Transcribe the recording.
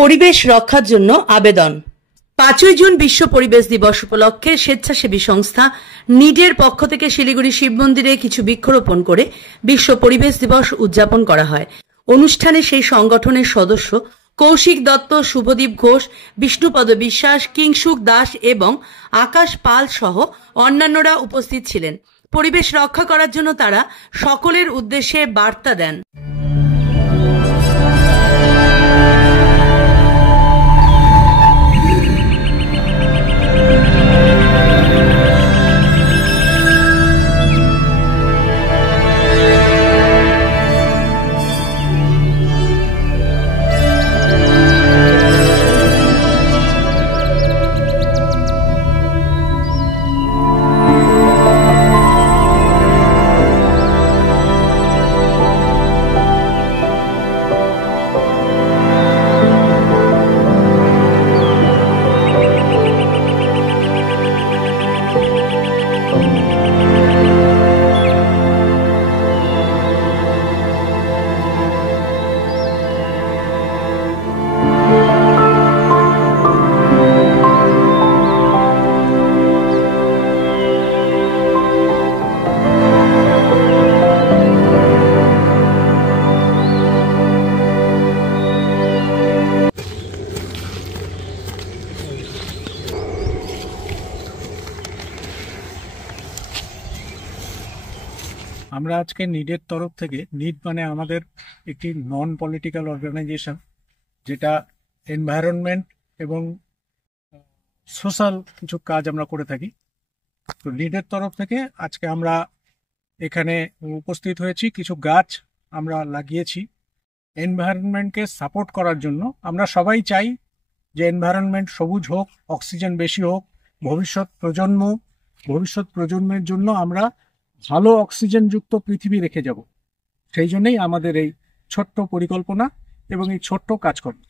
পরিবেশ রক্ষার জন্য আবেদন। 5ই জুন বিশ্ব পরিবেশ দিবস উপলক্ষে স্বেচ্ছাসেবী সংস্থা নিডের পক্ষ থেকে শিলিগুড়ি শিব মন্দিরে কিছু বৃক্ষরোপণ করে বিশ্ব পরিবেশ দিবস উদযাপন করা হয়। অনুষ্ঠানে সেই সংগঠনের সদস্য কৌশিক দত্ত, শুভদীপ ঘোষ, বিষ্ণুপদ বিশ্বাস, কিংসুক দাস এবং আকাশ পাল সহ অন্যান্যরা উপস্থিত ছিলেন। পরিবেশ রক্ষা করার জন্য তারা সকলের উদ্দেশ্যে বার্তা দেন। আমরা আজকে নিডের তরফ থেকে, নিড মানে আমাদের একটি নন পলিটিক্যাল অর্গানাইজেশন, যেটা এনভায়রনমেন্ট এবং সোশ্যাল কিছু কাজ আমরা করে থাকি। তো নিডের তরফ থেকে আজকে আমরা এখানে উপস্থিত হয়েছি। কিছু গাছ আমরা লাগিয়েছি এনভায়রনমেন্টকে সাপোর্ট করার জন্য। আমরা সবাই চাই যে এনভায়রনমেন্ট সবুজ হোক, অক্সিজেন বেশি হোক, ভবিষ্যৎ প্রজন্মের জন্য আমরা ভালো অক্সিজেনযুক্ত পৃথিবী রেখে যাব। সেই জন্যই আমাদের এই ছোট্ট পরিকল্পনা এবং এই ছোট্ট কাজকর্ম।